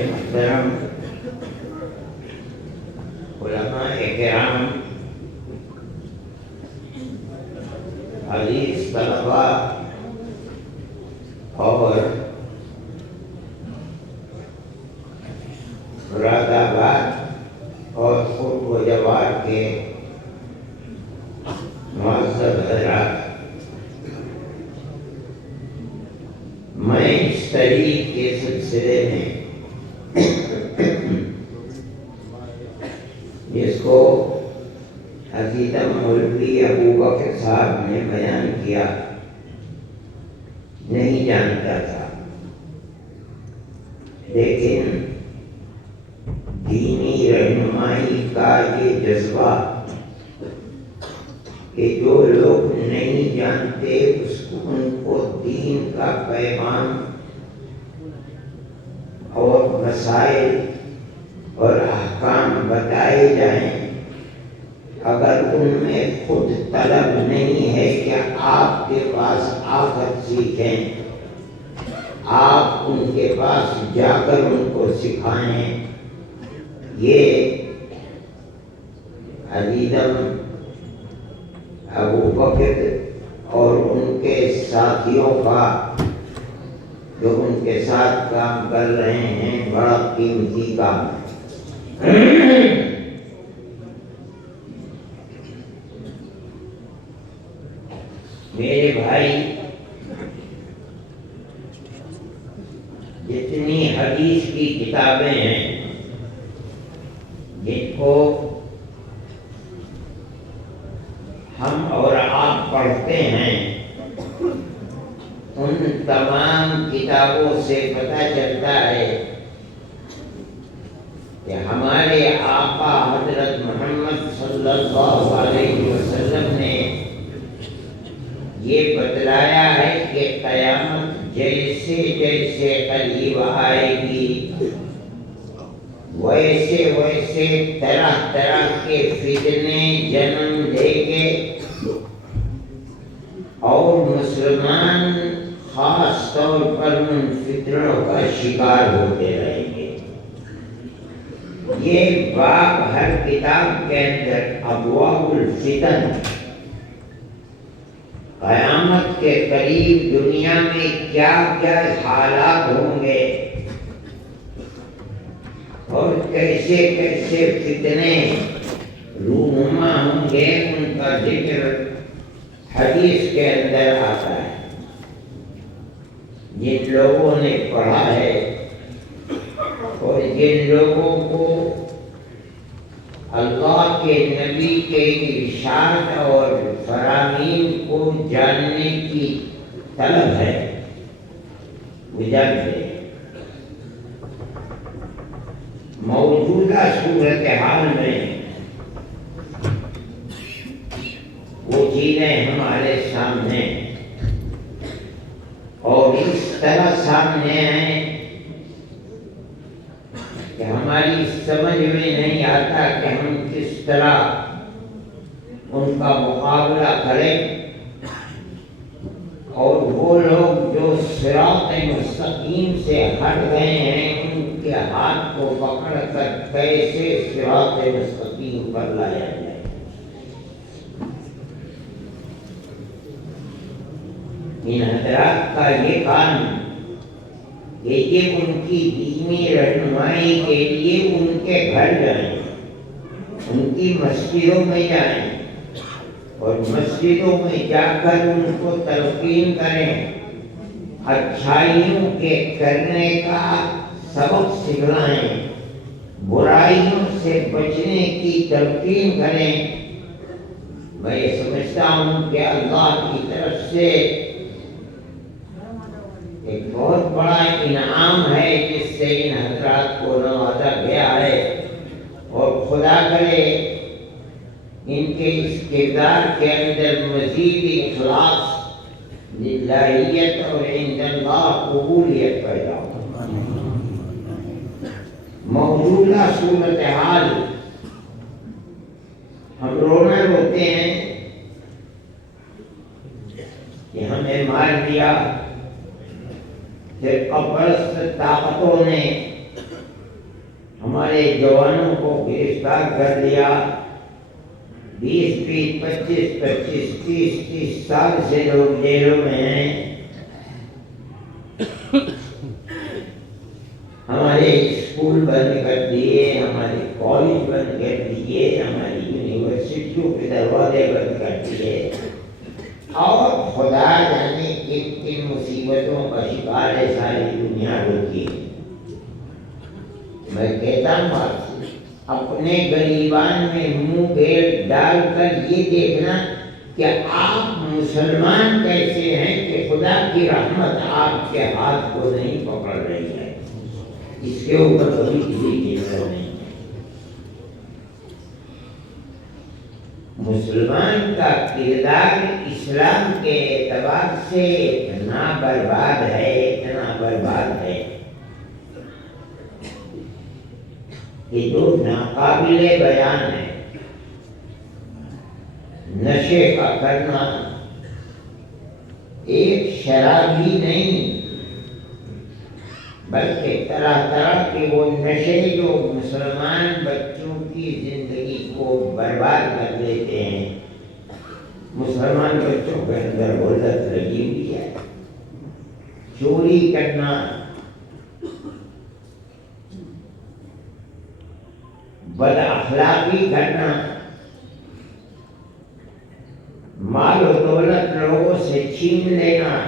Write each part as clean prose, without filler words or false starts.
محترم علماء کرام، عزیز طلبا اور مراد آباد اور قرب و جوار کے معزز حضرات، میں اس تحریک کے سلسلے میں جس کو عزیزم مولوی ابو بکر صاحب نے بیان کیا نہیں جانتا تھا، لیکن دینی رہنمائی کا یہ جذبہ کہ جو لوگ نہیں جانتے ان کو دین کا پیغام اور مسائل اور احکام بتائے جائیں، اگر ان میں خود طلب نہیں ہے کہ آپ کے پاس آ کر سیکھیں، آپ ان کے پاس جا کر ان کو سکھائیں، یہ عزیزم ابو بکر اور ان کے ساتھیوں کا جو ان کے ساتھ کام کر رہے ہیں بڑا قیمتی کام ہے۔ میرے بھائی، جتنی حدیث کی کتابیں ہیں جن کو ہم اور آپ پڑھتے ہیں، ان تمام کتابوں سے پتہ چلتا ہے کہ ہمارے آقا حضرت محمد صلی اللہ علیہ وسلم نے یہ بتلایا ہے کہ قیامت جیسے جیسے قریب آئے گی ویسے ویسے طرح طرح کے فتنے جنم لے گے اور مسلمان خاص طور پر ان فتنوں کا شکار ہوتے رہیں گے۔ یہ باب ہر کتاب کے اندر ابواب الفتن، قیامت کے قریب دنیا میں کیا کیا حالات ہوں گے اور کیسے کیسے فتنے رونما ہوں گے، ان کا ذکر حدیث کے اندر آتا ہے۔ جن لوگوں نے پڑھا ہے اور جن لوگوں کو اللہ کے نبی کے ارشاد اور فرامین کو جاننے کی طلب ہے، وہ جانتے ہیں۔ موجودہ صورتحال میں وہ چیزیں ہمارے سامنے اور اس طرح سامنے ہیں کہ ہماری سمجھ میں نہیں آتا کہ ہم کس طرح ان کا مقابلہ کریں، اور وہ لوگ جو صراط مستقیم سے ہٹ گئے ہیں ان کے ہاتھ کو پکڑ کر کیسے صراط مستقیم پر لایا جائے۔ ان حضرات کا یہ کام کہ یہ ان کی دینی رہنمائی کے لیے ان کے گھر جائیں، ان کی مسجدوں میں جائیں اور مسجدوں میں جا کر ان کو تلقین کریں، اچھائیوں کے کرنے کا سبق سکھلائیں، برائیوں سے بچنے کی تلقین کریں۔ میں یہ سمجھتا ہوں کہ اللہ کی طرف سے ایک بہت بڑا انعام ہے جس سے ان حضرات کو نوازا گیا ہے، اور خدا کرے ان کے اس کردار کے اندر مزید اخلاص، للہیت اور عند اللہ قبولیت پیدا ہو۔ موجودہ صورتحال مار دیا، پھر اپرست طاقتوں نے ہمارے جوانوں کو گرفتار کر لیا، 20 25 30 سال سے لوگ جیلوں میں ہیں۔ ہمارے اسکول بند کر دیے، ہمارے کالج بند کر دیے، ہماری یونیورسٹیوں کے دروازے بند کر دیے، اور خدا جانے کن کن مصیبتوں کا شکار ہے ساری دنیا روکی۔ میں کہتا ہوں آپ سے، اپنے گریبان میں منہ گیل ڈال کر یہ دیکھنا کہ آپ مسلمان کیسے ہیں کہ خدا کی رحمت آپ کے ہاتھ کو نہیں پکڑ رہی ہے، اس کے اوپر کبھی کسی کی نظر نہیں ہے۔ مسلمان کا کردار اسلام کے اعتبار سے اتنا برباد ہے، اتنا برباد ہے کہ جو ناقابل بیان ہے۔ نشے کا کرنا ایک شراب ہی نہیں بلکہ طرح طرح کے وہ نشے جو مسلمان بچوں کی زندگی کو برباد کر دیتے ہیں۔ مسلمان بچوں کے اندر وہ لت لگی ہوئی ہے، چوری کرنا، بد اخلاقی کرنا، مال و دولت لوگوں سے چھین لینا،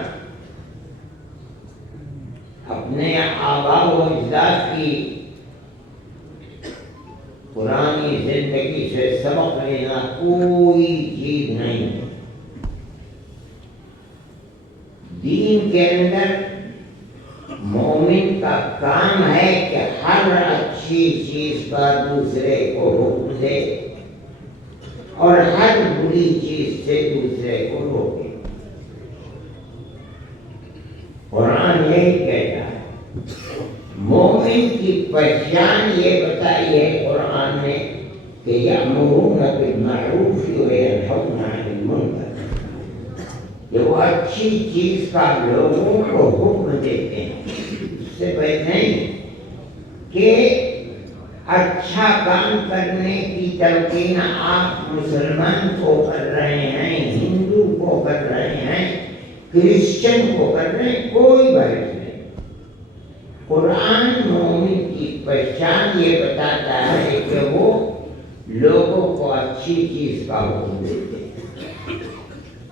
اپنے آباء و اجداد کی پرانی زندگی سے سبق لینا کوئی چیز نہیں ہے۔ دین کے اندر مومن کا کام ہے کہ ہر اچھی چیز کا دوسرے کو حکم دے اور ہر بری چیز سے دوسرے کو روکے۔ قرآن یہی کہتا ہے، مومن کی پہچان یہ بتائی ہے قرآن نے کہ یأمرون بالمعروف وینہون عن المنکر، کہ وہ اچھی چیز کا لوگوں کو حکم دیتے ہیں۔ اس سے بات نہیں کہ اچھا کام کرنے کی تلقین آپ مسلمان کو کر رہے ہیں، ہندو کو کر رہے ہیں، کرسچن کو کر رہے ہیں، کوئی بات نہیں۔ قرآن مومن کی پہچان یہ بتاتا ہے کہ وہ لوگوں کو اچھی چیز کا حکم دیتے ہیں۔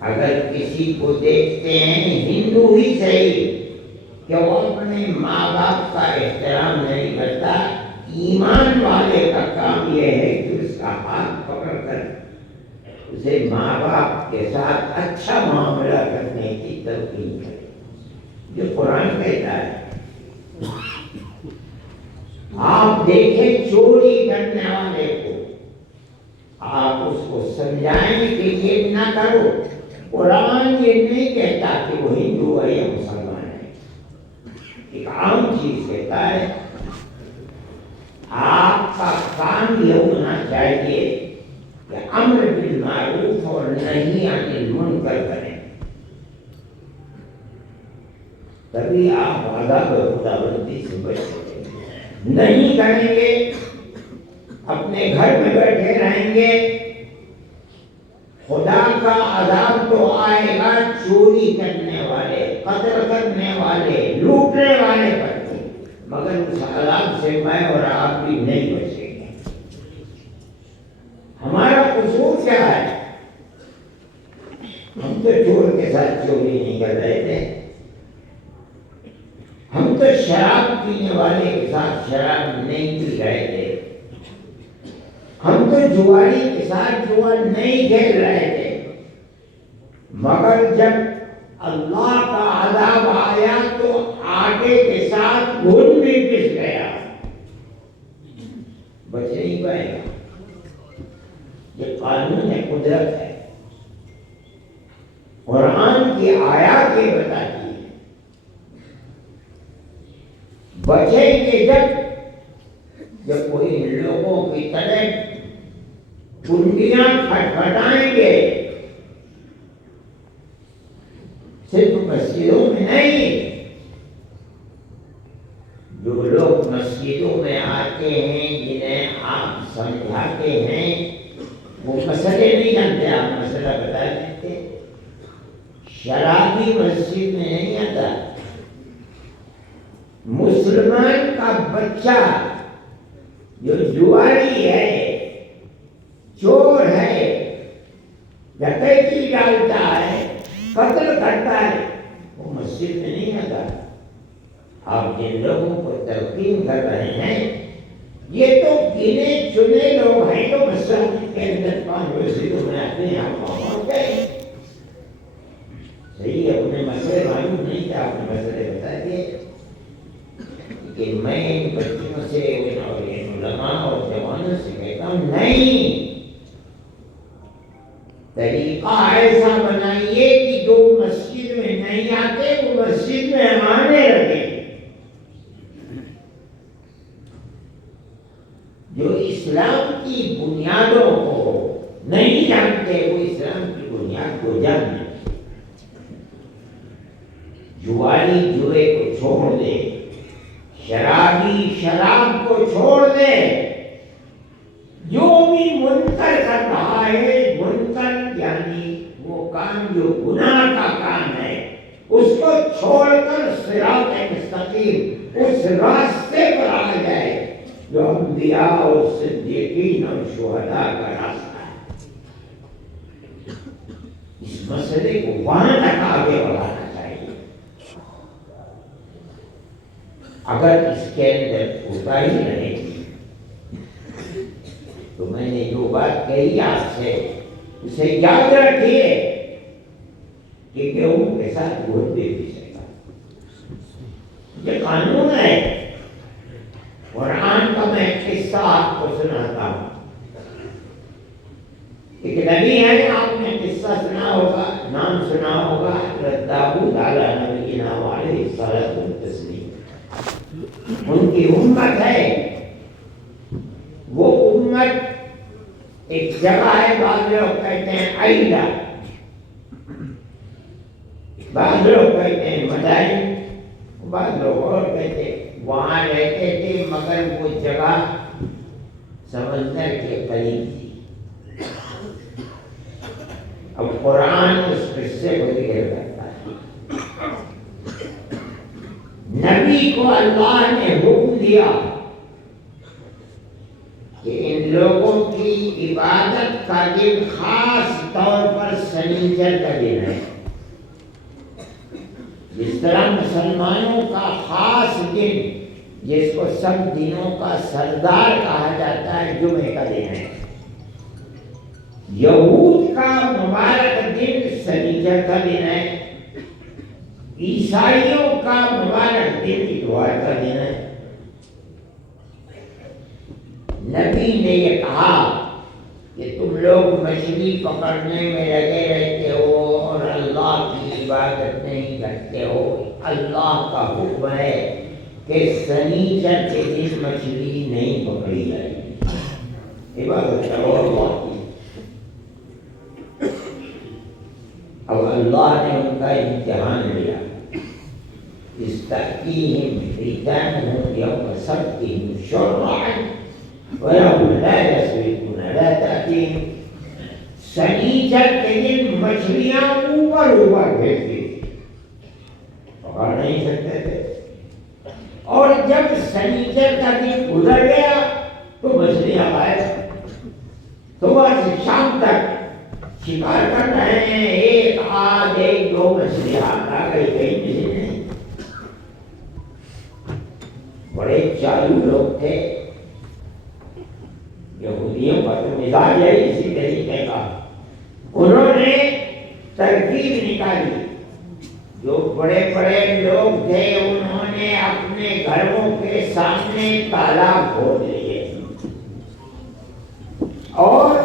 اگر کسی کو دیکھتے ہیں ہندو ہی صحیح کہ وہ اپنے ماں باپ کا احترام نہیں کرتا، ایمان والے کا کام یہ ہے کہ اس کا ہاتھ پکڑ کر اسے ماں باپ کے ساتھ اچھا معاملہ کرنے کی تلقین کرے، جو قرآن کہتا ہے۔ آپ دیکھیں چوری کرنے والے کو، آپ اس کو سمجھائیں کہ یہ نہ کرو۔ قرآن یہ نہیں کہتا کہ وہ ہندو ہے یا مسلمان ہے، ایک عام چیز کہتا ہے آپ کا کام یہ ہونا چاہیے کہ امر بالمعروف اور نہی عن المنکر کریں، تبھی آپ عذاب خداوندی سے بچ سکیں گے۔ نہیں کریں گے، اپنے گھر میں بیٹھے رہیں گے، خدا کا عذاب تو آئے گا چوری کرنے والے، قتل کرنے والے، لوٹنے والے پر، مگر اس عذاب سے میں اور آپ بھی نہیں بچیں گے۔ ہمارا قصور کیا ہے؟ ہم تو چور کے ساتھ چوری نہیں کر رہے تھے، ہم تو شراب پینے والے کے ساتھ شراب نہیں پی رہے تھے، ہم تو جواری کے ساتھ جوا نہیں کھیل رہے تھے، مگر جب اللہ کا عذاب آیا تو آٹے کے ساتھ گھن بھی پس گیا، بچ نہیں پائے گا۔ یہ قانون قدرت ہے، قرآن کی آیات یہ بتاتی ہے۔ بچیں گے جب کوئی لوگوں کی طرح کنڈیاں کھٹکھٹائیں گے، صرف مسجدوں میں نہیں. جو لوگ مسجدوں میں آتے ہیں جنہیں آپ سمجھاتے ہیں وہ مسئلے نہیں جانتے. آپ مسئلہ بتا دیتے. شرابی مسجد میں نہیں آتا. مسلمان کا بچہ جو جواری ہے، چور ہے، ڈکیتی ڈالتا ہے، قتل کرتا ہے، وہ مسجد میں نہیں آتا. آپ جن لوگوں کو تلقین کر رہے ہیں یہ تو گنے چنے لوگ ہیں جو مسجد کے اندر 5 مسجدوں میں آتے ہیں. آپ وہاں گئے صحیح ہے. انہیں مسئلے معلوم نہیں تھے. آپ نے مسئلے بتا دیے کہ میں ان بچوں سے اور ان علماء اور جوانوں سے کہتا ہوں نہیں، طریقہ ایسا بنائیے کہ جو مسجد میں نہیں آتے وہ مسجد میں آنے لگے. جو اسلام کی بنیادوں کو نہیں جانتے وہ اسلام کی بنیاد کو جانیں. جواری جوئے کو چھوڑ دے، شرابی شراب کو چھوڑ دے. جو بھی منکر کر رہا ہے، منکر یعنی وہ کام جو گناہ کا کام ہے، اس کو چھوڑ کر صراط مستقیم اس راستے پر آ جائے جو انبیاء اور صدیقین اور شہداء کا راستہ ہے. اس مسئلے کو وہاں تک آگے بڑھانا چاہیے. اگر اس کے اندر کوتاہی رہے گی تو میں نے جو بات کہی آپ سے اسے یاد رکھیے کہ گیہوں کے ساتھ گڑ دے بھی سکتا. یہ قانون ہے. قرآن کا میں قصہ آپ کو سناتا ہوں. ایک نبی ہے، آپ نے قصہ سنا ہوگا، نام سنا ہوگا، حضرت داؤد علیہ نبینا علیہ الصلوۃ والتسلیم. ان کی امت ہے. وہ امت ایک جگہ ہے، بعض لوگ کہتے ہیں عیدہ، بعض لوگ کہتے ہیں مدائن، بعض لوگ اور کہتے ہیں. وہاں رہتے تھے مگر وہ جگہ سمندر کے قریب تھی. اب قرآن اس قصے کو ذکر کرتا ہے. نبی کو اللہ نے حکم دیا کہ ان لوگوں کی عبادت کا دن خاص طور پر سنیچر کا دن ہے. جس طرح مسلمانوں کا خاص دن جس کو سب دنوں کا سردار کہا جاتا ہے جمعے کا دن ہے. یہود کا مبارک دن سنیچر کا دن ہے. عیسائیوں کا مبارک دن اتوار کا دن ہے. نبی نے یہ کہا کہ تم لوگ مچھلی پکڑنے میں لگے رہتے ہو اور اللہ کی عبادت نہیں کرتے ہو. اللہ کا حکم ہے کہ سنیچر کے دن مچھلی نہیں پکڑی جائے گی. عبادت کرو اللہ کی. اب اللہ نے ان کا امتحان لیا. استأتيهم حيتانهم يوم سبتهم شرعا ويوم لا يسبتون لا تأتيهم. سنیچر کے دن مچھلیاں اوپر بھیجتی پکڑ نہیں سکتے تھے، اور جب سنیچر کا دن گزر گیا تو مچھلیاں غائب. صبح سے شام تک شکار کر رہے ہیں، ایک آدھ ایک دو مچھلیاں آ گئی، کہیں مچھلی نہیں. بڑے چالو لوگ تھے. یہودیوں کا تو مزاج ہے اسی طریقے کا. انہوں نے ترکیب نکالی. جو بڑے بڑے لوگ تھے انہوں نے اپنے گھروں کے سامنے تالاب کھود لیے اور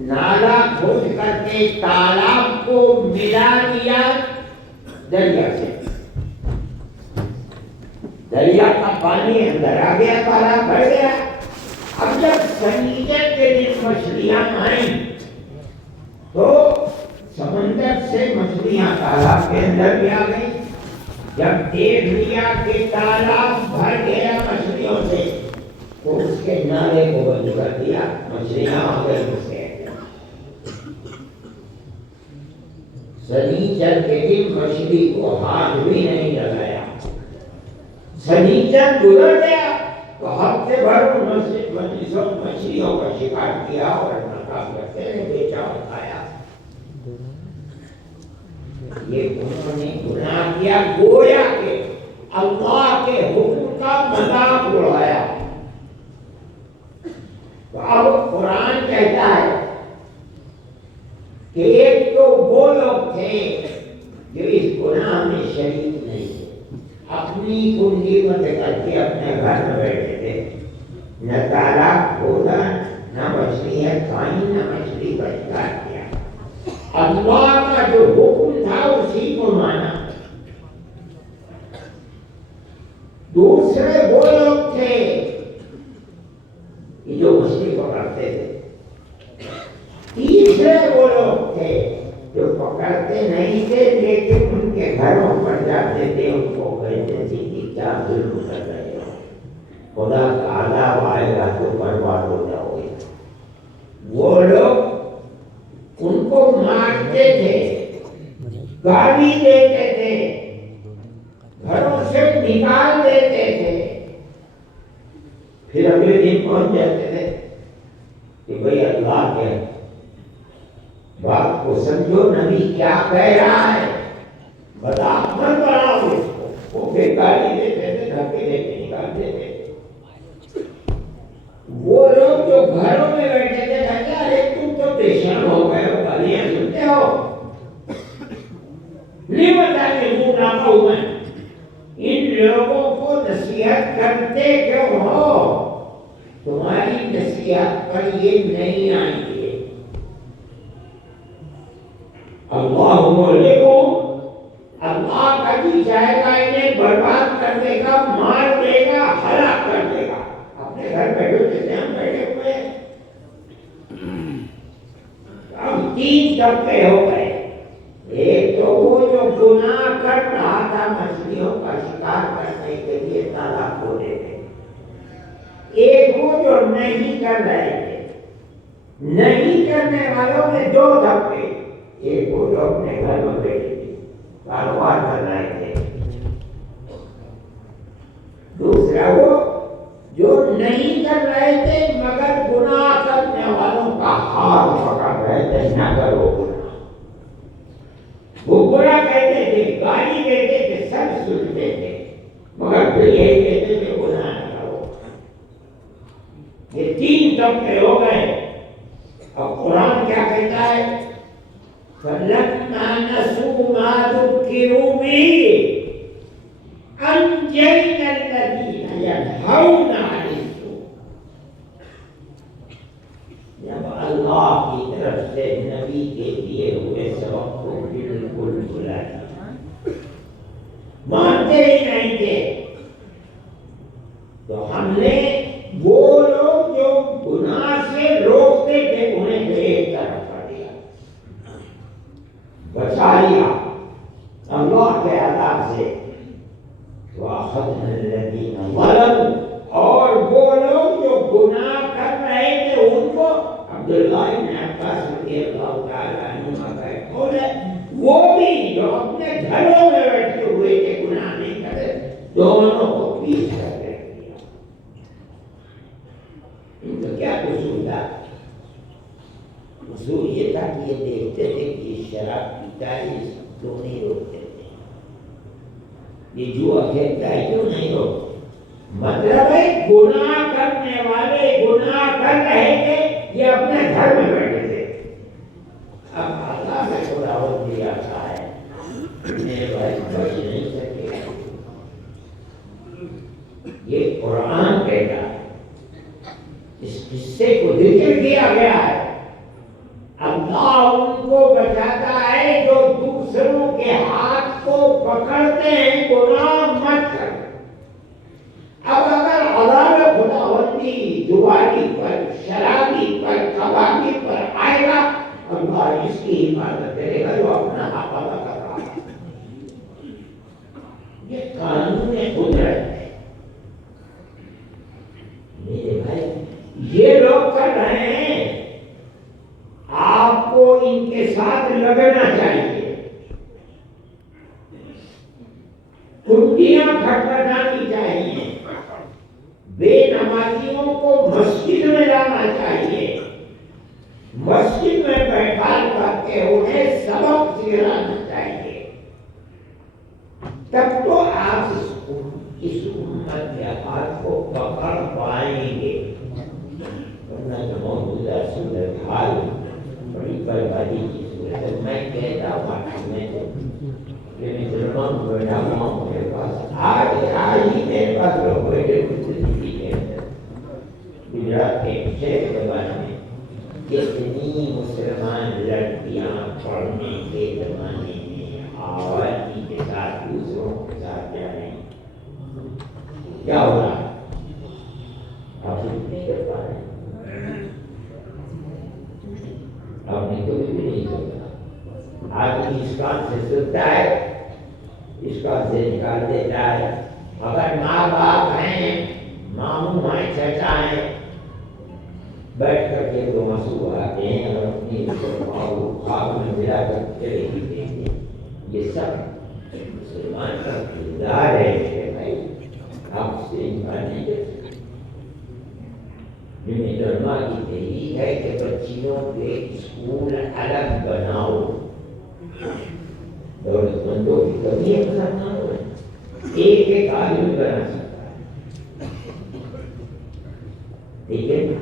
نالا کھود کر کے تالاب کو ملا دیا دریا سے. دریا کا پانی اندر آ گیا، تالاب بھر گیا. اب جب سنیچر کے دن مچھلیاں آئیں تو سمندر شدت سے مچھلیاں تالاب کے اندر بھی آ گئی. جب دیکھ لیا کہ تالاب بھر گیا مچھلیوں سے تو اس کے نالے کو بند کر دیا, مچھلیاں آ گئی اس کے. سنیچر کے دن مچھلی کو ہاتھ بھی نہیں لگایا. سنیچر گزر گیا تو ہفتے بھر مچھلیوں کا شکار کیا اور ناکام کرتے رہے, بیچا اور کھایا. یہ انہوں نے گناہ کیا, گویا کہ اللہ کے حکم کا مذاق اڑایا. تو اب قرآن کہتا ہے کہ ایک تو وہ لوگ تھے جو اس گناہ میں شریک نہیں تھے, اپنی کنجی بند کر کے اپنے گھر میں بیٹھے تھے, نہ تالاب کھودا, نہ مچھلیاں کھائیں, نہ مچھلی کا شکار کیا. اللہ کا جو حکم تھا اسی کو مانا. دوسرے وہ لوگ تھے جو مچھلی پکڑتے تھے. تیسرے وہ لوگ تھے جو پکڑتے نہیں تھے لیکن ان کے گھروں پر جاتے تھے, ان کو کہتے تھے کہ کیا ظلم کر رہے ہو, خدا کا عذاب آئے گا تو برباد ہو جاؤ گے. وہ لوگ ان کو مارتے تھے, گالی دیتے تھے, گھروں سے نکال دیتے تھے. پھر اگلے دن پہنچ جاتے تھے کہ بھئی اللہ کے بات کو سمجھو, نبی کیا کہہ رہا ہے, بتا مت بناؤ اس کو. وہ پھر گالی دیتے تھے, دھکے دے کے نکال دیتے تھے. وہ لوگ جو گھروں میں بیٹھے تھے کہتے ارے تم تو پیشن ہو گئے ہو, گالیاں سنتے ہو, نہیں بتائیے منہ نہ کہوں میں, ان لوگوں کو نصیحت کرتے کیوں ہو, تمہاری نصیحت پر یہ نہیں آئیں گے. اللہ مہلکہم, اللہ کا جی چاہے گا انہیں برباد کر دے گا, مار دے گا, ہلاک کر دے گا. اپنے گھر بیٹھے جیسے ہم بیٹھے ہوئے ہیں. اب تین طبقے ہو گئے. ایک تو وہ جو گناہ کر رہا تھا مچھلیوں کا شکار کرنے کے لیے تالاب کھودے تھے, ایک وہ جو نہیں کر رہے تھے. نہیں کرنے والوں میں دو طبقے, ایک وہ جو اپنے گھر میں بیٹھے تھے, کاروبار کر رہے تھے. دوسرا وہ جو نہیں کر رہے تھے مگر گناہ کرنے والوں کا ہاتھ پکڑ رہے تھے, نہ کرو گناہ. وہ برا کہتے تھے, گالی دیتے تھے, سب سنتے تھے, مگر پھر یہی کہتے تھے گناہ نہ کرو. یہ تین طبقے ہو گئے. اور قرآن کیا کہتا ہے, فَلَمَّا نَسُوا مَا ذُكِّرُوا بِهِ أَنجَيْنَا الَّذِينَ يَنْهَوْنَ عَنِ السُّوءِ. جب اللہ کی طرف سے نبی کے دیے ہوئے سبق کو بالکل بھلا دیا, مانتے ہی نہیں تھے, تو ہم نے وہ لوگ جو گناہ سے روکتے تھے انہیں ایک طرف کر دیا, بچا لیا اللہ کے عذاب سے. وَأَخَذْنَا الَّذِينَ ظَلَمُوا, اور وہ لوگ جو گناہ کر رہے تھے ان کو, عبداللہ بن عباس رضی اللہ تعالیٰ عنہما کا ایک قول ہے, وہ بھی جو اپنے گھروں میں بیٹھے ہوئے تھے گناہ نہیں کرتے, دونوں کو پیچھ کر رکھ دیا. ان کا کیا قصور تھا؟ قصور یہ تھا کہ یہ دیکھتے تھے کہ یہ شراب پیتا ہے, اس کو نہیں روکتے تھے, یہ جوا کھیلتا ہے کیوں نہیں روکتے. مطلب ہے گناہ کرنے والے گناہ کر رہے تھے, یہ اپنے گھر میں بیٹھے تھے. اب اللہ نے کو دعوت دیا ہے, میرے بھائی بچ نہیں سکے. یہ قرآن کہتا ہے, اس قصے کو ذکر کیا گیا ہے. اللہ ان کو بچاتا ہے جو دوسروں کے ہاتھ کو پکڑتے ہیں گناہ مت کر. اب اگر عذاب خداوندی جواری پر, شرابی پر, کبابی پر آئے گا اللہ اس کی حفاظت کرے گا جو اپنا حق ادا کر رہا ہے. یہ قانون قدرت ہے میرے بھائی. یہ لوگ کر رہے ہیں، آپ کو ان کے ساتھ لگنا چاہیے، کنڈیاں کھٹکھٹانی چاہیے، بے نمازیوں کو مسجد میں لانا چاہیے، مسجد میں بیٹھا کر کے انہیں سبق سکھانا چاہیے. تب تو آپ اس امت کے ہاتھ کو پکڑ پائیں گے. ورنہ تو موجودہ صورتحال بڑی بربادی کی صورت ہے. میں کہتا ہوں یہ مسلمان بیٹھا ہوں میرے پاس، آج ہی میرے پاس لوگ بیٹھے گجرات کے شہر کے بارے میں کتنی مسلمان لڑکیاں پڑھنے کے زمانے میں آوازی کے ساتھ دوسروں کے ساتھ جا رہی ہیں. کیا ہو رہا ہے آپ نہیں کر پا رہے ہیں، آپ نے کبھی بھی نہیں سوچا. آدمی اس کام سے سنتا ہے، اس کام سے نکال دیتا ہے. اگر ماں باپ ہیں، ماموں ہیں، چچا ہیں، بیٹھ کر کے دو مسئلہ آتے ہیں اور اپنی خواب میں ملا کر چلے ہی دیتے ہیں. یہ سب مسلمان کا کردار ہے بھائی، آپ سے انکار نہیں کر سکتے. علماء کی تحریک ہے کہ بچیوں کے اسکول الگ بناؤ. دولت مندوں کی کمی ہے مسلمانوں میں، ایک ایک آدمی بنا سکتا ہے. لیکن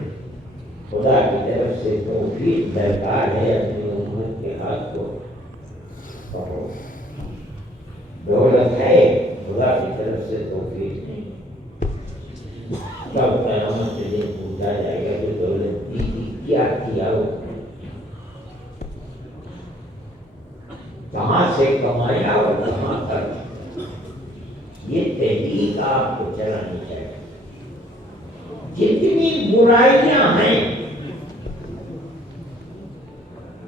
خدا کی طرف سے توفیق درکار ہے. اپنی امت کے ہاتھ کو پکڑو. دولت ہے، خدا کی طرف سے توفیق نہیں. کب قیامت کے دن پوچھا جائے گا کہ دولت دی تھی کیا کیا، کہاں سے کمایا اور کہاں تک. یہ تحریک آپ کو چلانی چاہیے. جتنی برائیاں ہیں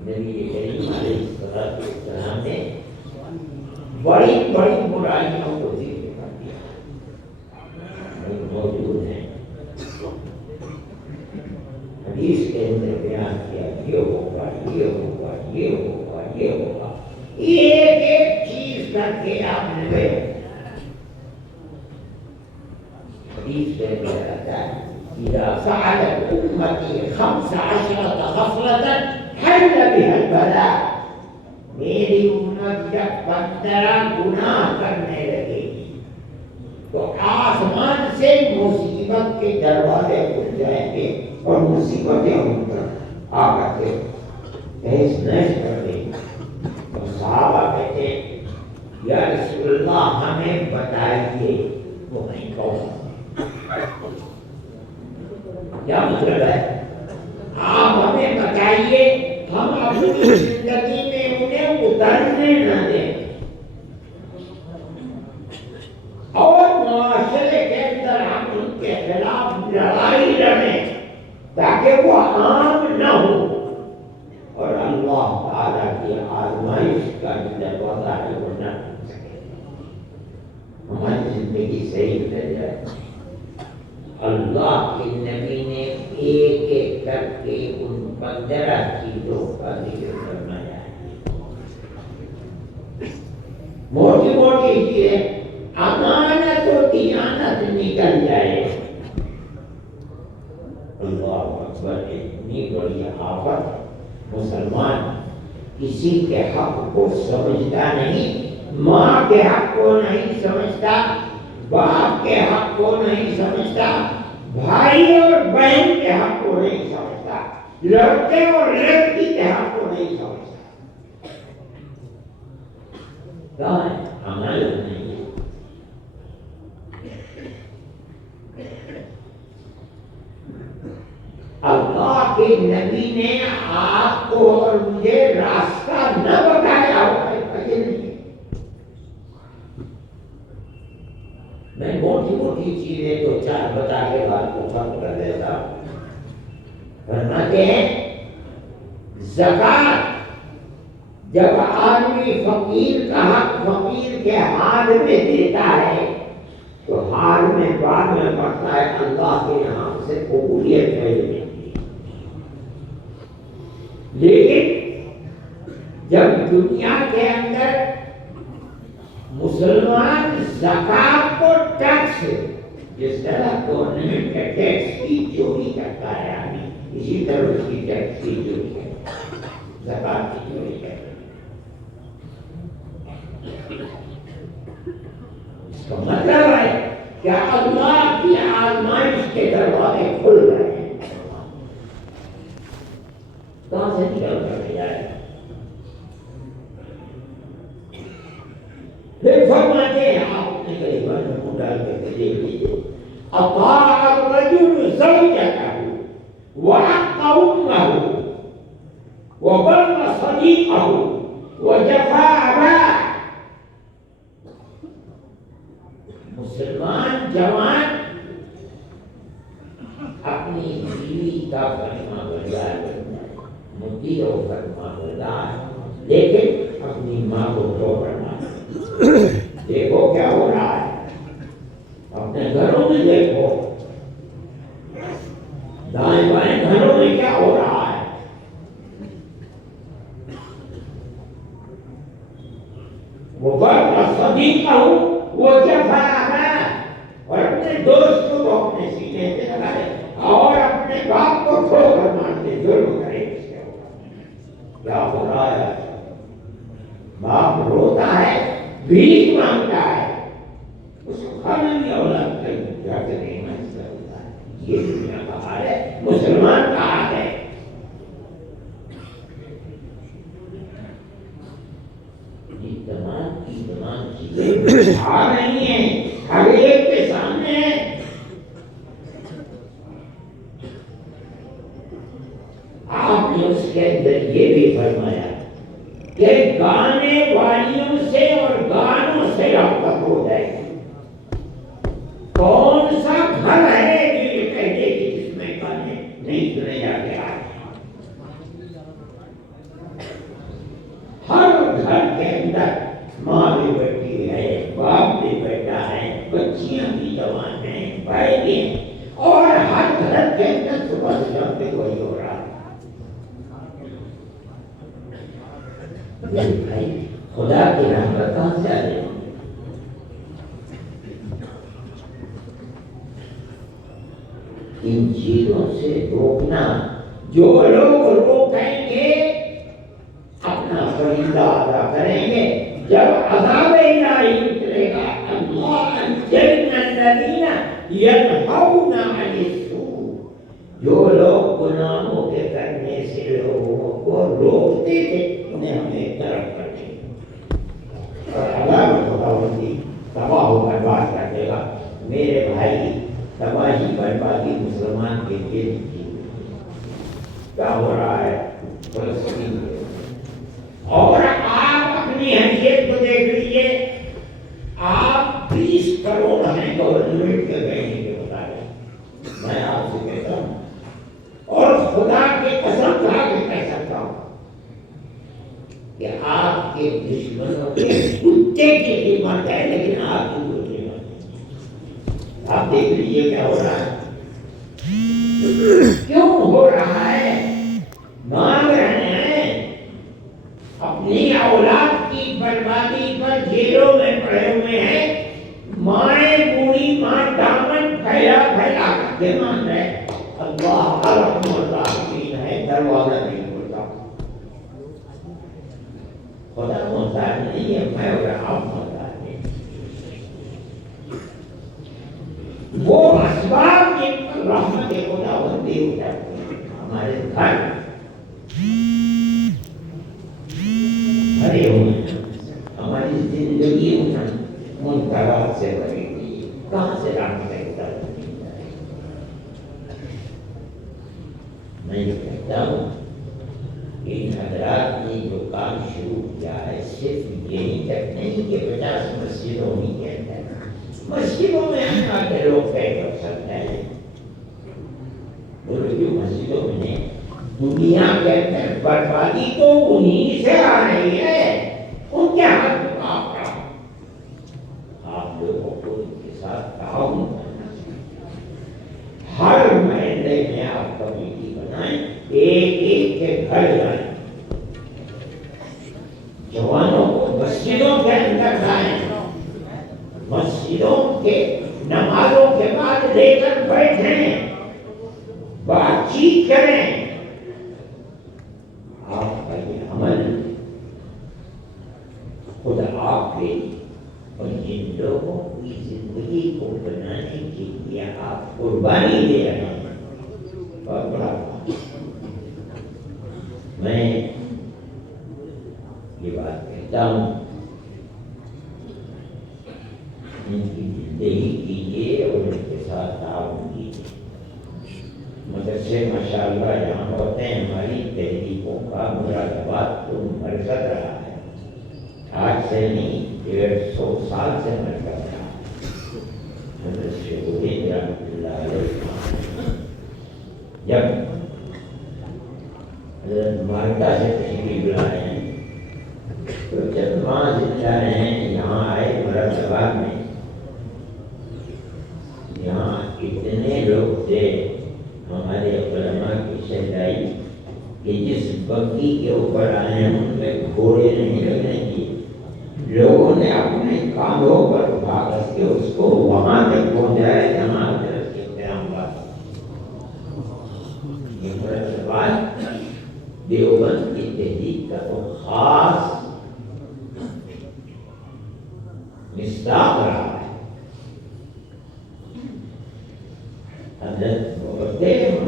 نبی کریم علیہ السلام نے بڑی بڑی برائیوں کو ذکر کر دیا، موجود ہیں حدیث کے اندر بیان کیا. یہ ہوگا، یہ ہوگا، یہ ہوگا، یہ ہوگا. ایک ایک چیز کر کے آپ نے گئے. حدیث کے اندر آتا ہے إذا فعلت أمتي 15 خصلة حل بها البلاء. میری امت جب 15 گناہ کرنے لگے گی تو آسمان سے مصیبت کے دروازے کھل جائیں گے اور مصیبتیں ان پر آ کر کے تہس نہس کر دیں گی. تو صحابہ کہتے ہیں یا رسول اللہ ہمیں بتائیے وہ نہیں کون. کیا مطلب ہے؟ آپ ہمیں بتائیے، ہم اپنی زندگی میں انہیں اترنے نہ دیں اور معاشرے کے اندر ہم ان کے خلاف لڑائی لڑیں تاکہ وہ عام نہ ہو اور اللہ تعالیٰ کی آزمائش کا دروازہ ہے وہ نہ کھل سکے، ہماری زندگی صحیح رہ جائے. اللہ کے نبی نے ایک ایک کر کے ان 15 چیزوں کا ذکر فرمایا ہے. موٹی موٹی چیزیں، امانت و دیانت نکل جائے. اللہ اکبر، اتنی بڑی آفت. مسلمان کسی کے حق کو سمجھتا نہیں، ماں کے حق کو نہیں سمجھتا، باپ کے حق کو نہیں سمجھتا، بھائی اور بہن کے حق کو نہیں سمجھتا، لڑکے اور لڑکی کے حق کو نہیں سمجھتا. کہاں ہے؟ عمل نہیں ہے. اللہ کے نبی نے آپ کو اور مجھے راستہ نہ بتایا ہوگا یہ نہیں. میں موٹی موٹی چیزیں تو 4 بتا کے بات کو ختم کر دیتا ہوں. فرماتے ہیں زکات جب آدمی فقیر کا حق فقیر کے ہاتھ میں دیتا ہے تو ہاتھ میں بعد میں پڑتا ہے اللہ کے یہاں سے قبولیت ملنے کی. لیکن جب دنیا کے اندر مسلمان زکات کو ٹیکس جس طرح گورنمنٹ کا ٹیکس کی چوری کرتا ہے آدمی اسی طرح اس کی ٹیکس کی چوری کرتا ہے زکات کی چوری کرتا ہے. اس کا مطلب ہے کہ اللہ کی آزمائش کے دروازے کھل رہے ہیں. کہاں سے نکل کر جائے؟ پھر فرماتے ہیں آپ اپنے غریبان میں منہ ڈال کے دیکھ لیجیے. اطاع الرجل زوجته وعق امه وبر صديقه وجفا اباه. مسلمان جوان اپنی بیوی کا فرما بردار بنتا ہے, مطیع و فرما بردار, لیکن اپنی ماں کو چھوڑنا. دیکھو کیا ہو رہا ہے اپنے گھروں میں, دیکھو دائیں بائیں گھروں میں کیا ہو رہا ہے. وہ بڑا صدیقہ ہوں وہ جفا ہے, اور اپنے دوست کو اپنے سینے سے لگائے اور اپنے باپ کو کھو کر مارتے ظلم کرے. کیا ہو رہا ہے؟ باپ روتا ہے, بھیک مانگتا ہے, اس کو کھانا نہیں اولاد جا کے نہیں مانگتا ہوتا ہے. یہ دنیا کا حال ہے, مسلمان کا حال ہے. تمام چیزیں آ رہی ہیں ہر ایک کے سامنے. آپ نے اس کے اندر یہ بھی فرمایا کہ گانے والیوں سے اور گانوں سے رابطہ ہو جائے. کون سا گھر ہے جو یہ کہہ دے کہ جس میں گانے نہیں سنے جاتے آئے؟ ہر گھر کے اندر ماں بھی بیٹھی ہے, باپ بھی بیٹھا ہے, بچیاں بھی جوان ہیں, بھائی بھی ہیں, اور ہر گھر کے اندر صبح سے شام تک وہی ہو رہا ہے. بھائی خدا کی رحمت کہاں سے آ رہی ہے؟ ان چیزوں سے روکنا. جو لوگ روکیں گے اپنا فریضہ ادا کریں گے. جب عذاب الہی اترے گا, اللہ انجینا الذین ینہون عن السوء, جو لوگ گناہوں کے کرنے سے لوگوں کو روکتے تھے انہیں ہم ایک طرف کر دیں گے اور عذاب خداوندی تباہ و برباد کر دے گا. میرے بھائی, تباہی بربادی مسلمان کے دل کی کیا ہو رہا ہے فلسطین میں. اور آپ اپنی حیثیت کو دیکھ لیجیے, آپ 20 کروڑ ہیں گورنمنٹ کے کہنے کے مطابق. میں آپ سے کہتا ہوں اور خدا کی قسم کھا کے کہہ سکتا ہوں کہ آپ کے دشمنوں کے کتے کی قیمت ہے, لیکن آپ کی کوئی قیمت نہیں. آپ دیکھ لیجیے کیا ہو رہا ہے, کیوں ہو رہا ہے. مانگ رہے ہیں اپنی اولاد کی بربادی پر, جیلوں میں پڑے ہوئے ہیں. مائیں بوڑھی ماں دامن پھیلا پھیلا کے مان رہے. اللہ ارحم الراحمین ہے, دروازہ نہیں کھلتا. خدا محتاج نہیں ہے, میں اور آپ محتاج نہیں. وہ اسباب جن پر رحمت خداوندی اترتی ہے ہمارے گھر بھرے ہوئے, ہماری زندگی منکرات سے بھری ہوئی. کہاں سے رحمت اترتی ہے؟ میں یہ کہتا ہوں کہ ان حضرات نے جو کام شروع کیا ہے صرف یہی تک نہیں کہ 50 مسجدوں ہی کے اندر, مسجدوں میں ہم آ کے لوگ کہہ کر سکتے ہیں. بولو کیوں مسجدوں میں نہیں, دنیا کے اندر بربادی تو انہی سے آ رہی ہے، ان کے ہاتھ میں آپ رہا۔ آپ لوگوں کو ان کے ساتھ تعاون کرنا چاہیے، ہر محلے میں آپ کمیٹی بنائیں، ایک ایک کے گھر جائیں، جوانوں کو مسجدوں کے اندر لائیں، مسجدوں کے نمازوں کے بعد لے کر بیٹھیں، بات چیت کریں۔ آپ کا یہ عمل خدا آپ کے اور جن لوگوں کی زندگی کو بنانے کے لیے آپ قربانی دے رہے ہیں، بہت بڑا بات۔ میں یہ بات کہتا ہوں، ان کی زندگی کیجیے اور ان کے ساتھ تعاون کیجیے۔ مدرسے ماشاءاللہ یہاں ہوتے ہیں، ہماری تحریکوں کا مراد آباد تو مرکز رہا ہے، آج سے نہیں 150 سال سے مرکز رہا ہے۔ مدرسے عبید رحمۃ اللہ علیہ جب حضرت مالدہ سے تشریف لائے ہیں تو جب وہاں زندہ ہیں، یہاں آئے مرکز آباد میں، یہاں اتنے لوگ تھے ہمارے علماء کی شہدائی کہ جس بگی کے اوپر آئے ہیں ان میں گھوڑے نہیں لگنے کی، لوگوں نے اپنے کاندھوں پر بھاگ کے اس کو وہاں تک پہنچایا جہاں حضرت کے قیام بات۔ یہ مرتبات دیوبند کی تحریک کا تو خاص مصداق رہا ہے۔ حضرت بولتے ہیں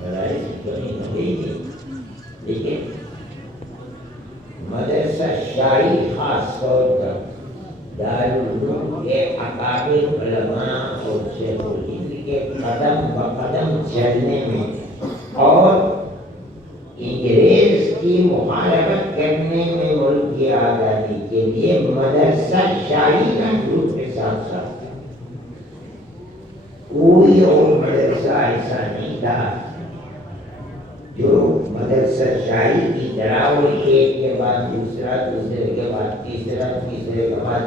بڑائی کمی نہیں تھی، لیکن مدرسہ شاہی خاص طور پر دارالعلوم کے اکابر علماء اور شیخ الہند کے قدم بقدم چلنے میں اور انگریز کی مخالفت کرنے میں ملک کی آزادی کے لیے مدرسہ شاہی کا گروپ کے ساتھ ساتھ کوئی اور مدرسہ ایسا نہیں تھا جو مدرسہ شاہی کی طرح وہ ایک کے بعد دوسرا، دوسرے کے بعد تیسرا، تیسرے کے بعد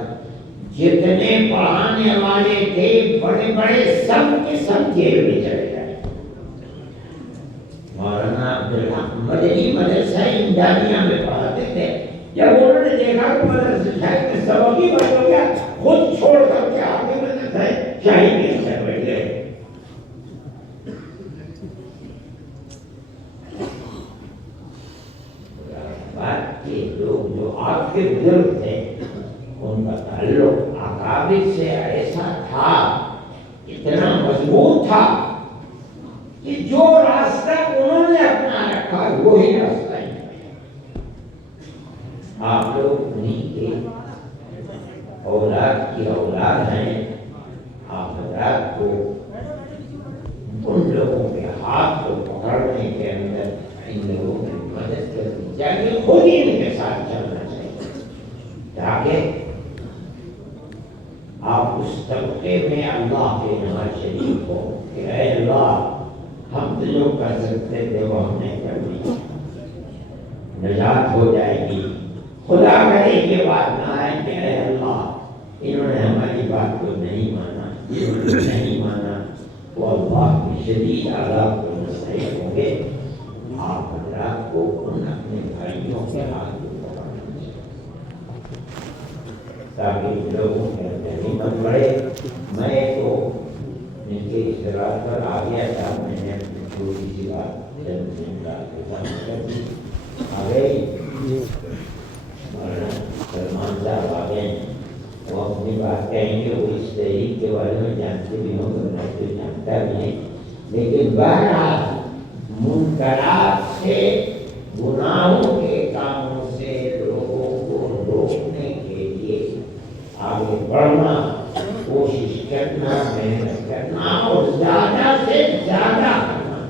جتنے پڑھانے والے تھے بڑے بڑے سب کے سب جیل میں چلے گئے۔ مولانا عبدالحق مدنی مدرسہ امدادیہ میں پڑھاتے تھے، جب انہوں نے دیکھا کہ مدرسہ شاہی میں سبق ہی بند ہو گیا، خود چھوڑ کر کے آگے مدرسہ شاہی میں اندر بیٹھ گئے۔ بات کے لوگ جو آپ کے بزرگ تھے ان کا تعلق اکابر سے ایسا تھا، اتنا مضبوط تھا کہ جو راستہ انہوں نے اپنا رکھا وہی راستہ ہی آپ لوگ انہیں کے اولاد کی اولاد ہیں۔ آپ حضرات کو ان لوگوں کے ہاتھ کو پکڑنے کے اندر ان لوگوں کی مدد کرنی چاہیے، خود ہی ان کے ساتھ چلنا چاہیے تاکہ آپ اس طبقے میں اللہ کے نواز شریف ہو کہ اے اللہ ہم تو جو کر سکتے تھے وہ ہم نے کر دی، نجات ہو جائے گی۔ خدا کرے یہ بات نہ آئے کہ اے اللہ انہوں نے ہماری بات کو نہیں مانا، انہوں نے نہیں مانا، وہ اللہ کی شدید عذاب کو مستحق ہوں گے۔ آپ حضرات کو ان اپنے بھائیوں کے ہاتھ کو پکڑنا چاہیے تاکہ لوگوں کے اندر ہمت بڑھے۔ میں تو ان کے اشتراک پر آ گیا تھا، میں نے اپنی تھوڑی سی بات چند منٹ کے سامنے کر دی، آ گئی۔ مولانا سلمان صاحب آ گئے، وہ اپنی بات کہیں گے، وہ اس تحریک کے بارے میں جانتے بھی ہوں گے، میں تو جانتا بھی نہیں، لیکن بہرحال منکرات سے، گناہوں کے کاموں سے لوگوں کو روکنے کے لیے آگے بڑھنا، کوشش کرنا، محنت کرنا اور زیادہ سے زیادہ کرنا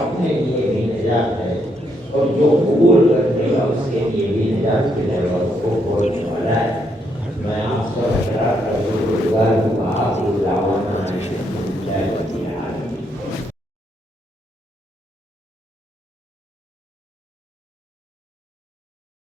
اپنے لیے بھی نجات ہے، اور جو قبول کر دے گا اس کے لیے بھی نجات کے دروازوں کو کھولنے والا ہے۔ میں آپ سے اشارہ کرنے کو گزار ہوں، آپ